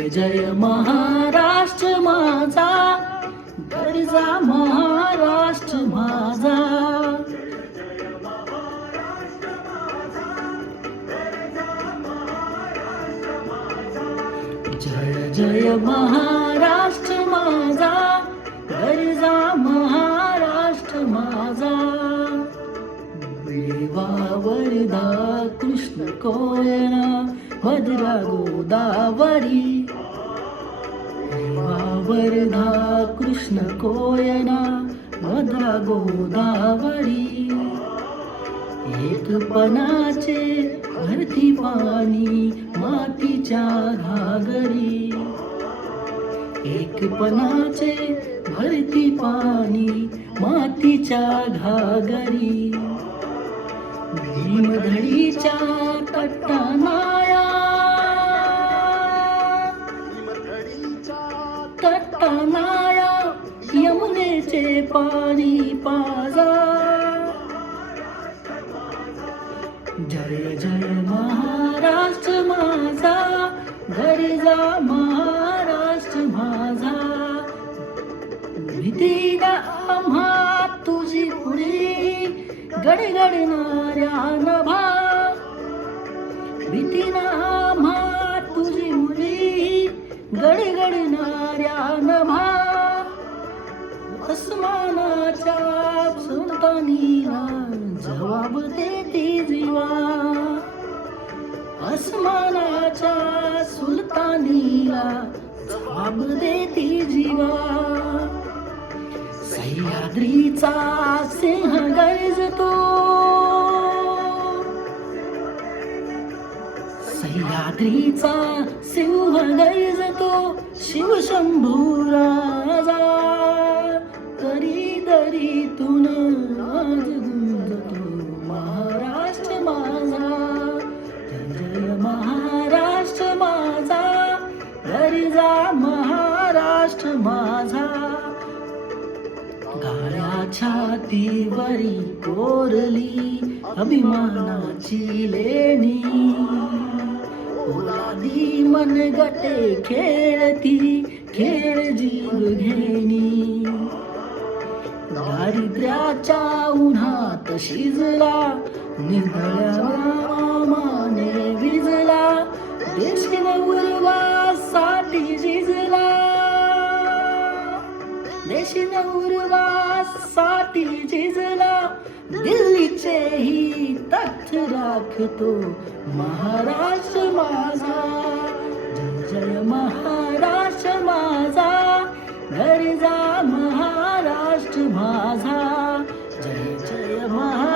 जय जय महाराष्ट्र माझा, गरजा महाराष्ट्र माझा. जय जय महाराष्ट्र माझा, गरजा महाराष्ट्र माझा. देवा वरदा कृष्ण कोयना भद्रा गोदावरी. देवा वरदा कृष्ण कोयना भद्रा गोदावरी. एकपणाचे भरती पाणी मातीच्या घागरी. एकपणाचे भरती पाणी मातीच्या घागरी. भीमधडीच्या तटानाळा, तटानाळा यमुनेचे पाणी पाजा. जय जय महाराष्ट्र माझा, गरजा महाराष्ट्र माझा. भीतीला आम्हा तुझी पुरी गडगडणाऱ्या नभा. भीतीला आम्हा तुझी मुली गडगडणाऱ्या नभा. आसमानाच्या सुलतानीला जवाब देती जीवा. आसमानाच्या सुलतानीला जवाब देती जीवा. सह्याद्रीचा सिंह गर्जतो, सह्याद्रीचा सिंह गर्जतो. शिवशंभू राजा दरी दरीतून आज गुंजतो महाराष्ट्र माझा. जय जय महाराष्ट्र माझा, गरजा महाराष्ट्र माझा. गाड्या छातीवरी कोरली अभिमानाची लेणी. ओलादी मनगटे खेळती खेळ जीव घेणी. दारिद्र्याच्या उन्हात शिजला निधळ्या माने विजला. देशीन उर्वासाठी झिजला, देशीन उर्वासाठी झिजला. दिल्लीचेही तख्त राखतो महाराष्ट्र माझा. जय जय महाराष्ट्र माझा, गरजा महाराष्ट्र माझा. जय जय महाराष्ट्र.